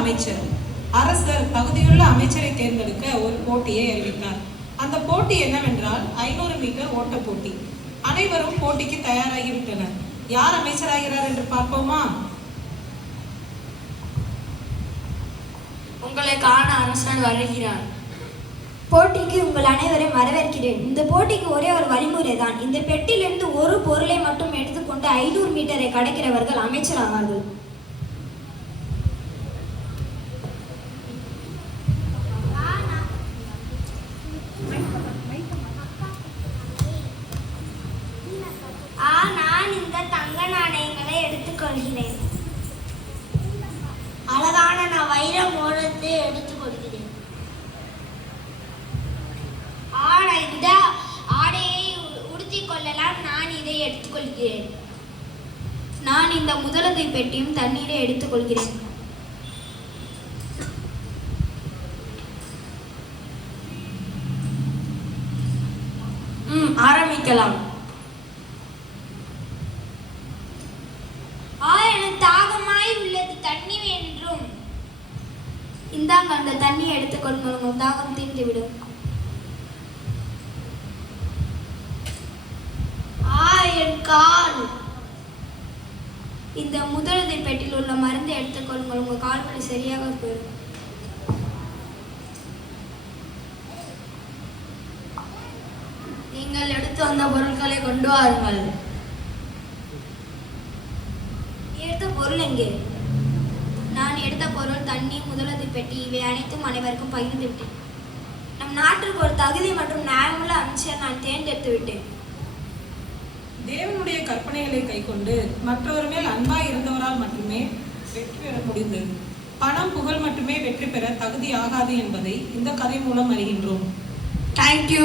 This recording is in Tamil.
அமைச்சர். அரசர் தகுதியுள்ள அமைச்சரை தேர்ந்தெடுக்க ஒரு போட்டியை அறிவித்தார். அந்த போட்டி என்னவென்றால் 500 மீட்டர் ஓட்ட போட்டி. அனைவரும் போட்டிக்கு தயாராகிவிட்டனர். யார் அமைச்சராகிறார் என்று பார்ப்போமா? உங்களை காண அரசன் வருகிறார். போட்டிக்கு உங்கள் அனைவரையும் வரவேற்கிறேன். இந்த போட்டிக்கு ஒரே ஒரு வழிமுறை தான். இந்த பெட்டியிலிருந்து ஒரு பொருளை மட்டும் எடுத்துக்கொண்டு 500 மீட்டரை கடக்கிறவர்கள் அமைச்சராவார்கள். நான் இந்த தங்க நாணயங்களை எடுத்துக்கொள்கிறேன். அழகான நான் வைர மோதிரத்தை எடுத்துக்கொள்கிறேன். இந்த ஆடையை உடுத்திக் கொள்ளலாம். நான் இதை எடுத்துக்கொள்கிறேன். நான் இந்த முதலகை பெட்டியும் தண்ணீரை எடுத்துக்கொள்கிறேன். ஆரம்பிக்கலாம். எனக்கு தாகமாய் உள்ளது, தண்ணி வேண்டும். இந்தாங்க, அந்த தண்ணியை எடுத்துக்கொள்ளுங்கள். உங்கள் தாகம் தீர்ந்துவிடும். என் கால். இந்த முதலகை பெட்டியில் உள்ள மருந்தை எடுத்துக்கொள்ளுங்கள். உங்கள் கால் வலி சரியாக போயிடும். நீங்கள் எடுத்து வந்த பொருட்களை கொண்டு வாருங்கள். எடுத்த பொருள் எங்கே? நான் எடுத்த பொருள் தண்ணி, முதலகை பெட்டி, இவை அனைத்தும் அனைவருக்கும் பகிர்ந்து விட்டேன். நம் நாட்டிற்கு ஒரு தகுதி மற்றும் நியாயமுள்ள அமைச்சர் நான் தேர்ந்தெடுத்து விட்டேன். தேவனுடைய கற்பனைகளை கைக்கொண்டு மற்றவர் மேல் அன்பாய் இருந்தவரால் மட்டுமே வெற்றி பெற முடிந்தது. பணம், புகழ் மட்டுமே வெற்றி பெற தகுதி ஆகாது என்பதை இந்த கதை மூலம் அறிகின்றோம். தேங்க்யூ.